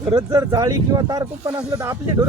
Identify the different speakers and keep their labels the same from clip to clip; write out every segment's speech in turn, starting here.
Speaker 1: खरंच जर जाळी किंवा तार कुपन असलं तर आपली ढोर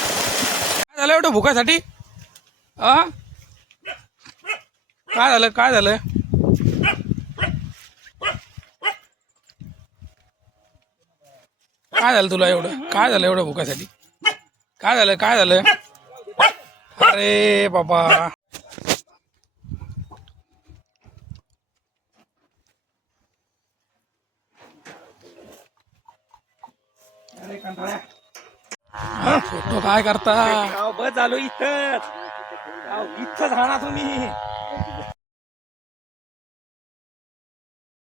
Speaker 2: झालं एवढं भुकासाठी? आ काय झालं? काय झालं? काय झालं तुला एवढं? काय झालं एवढं भुकासाठी? काय झालं? काय झालं? अरे बाबा.
Speaker 1: अरे कंटाळा
Speaker 2: फोटो काय करता?
Speaker 1: अहो, बस झालो इथंच. अहो, इथंच राहणार तुम्ही.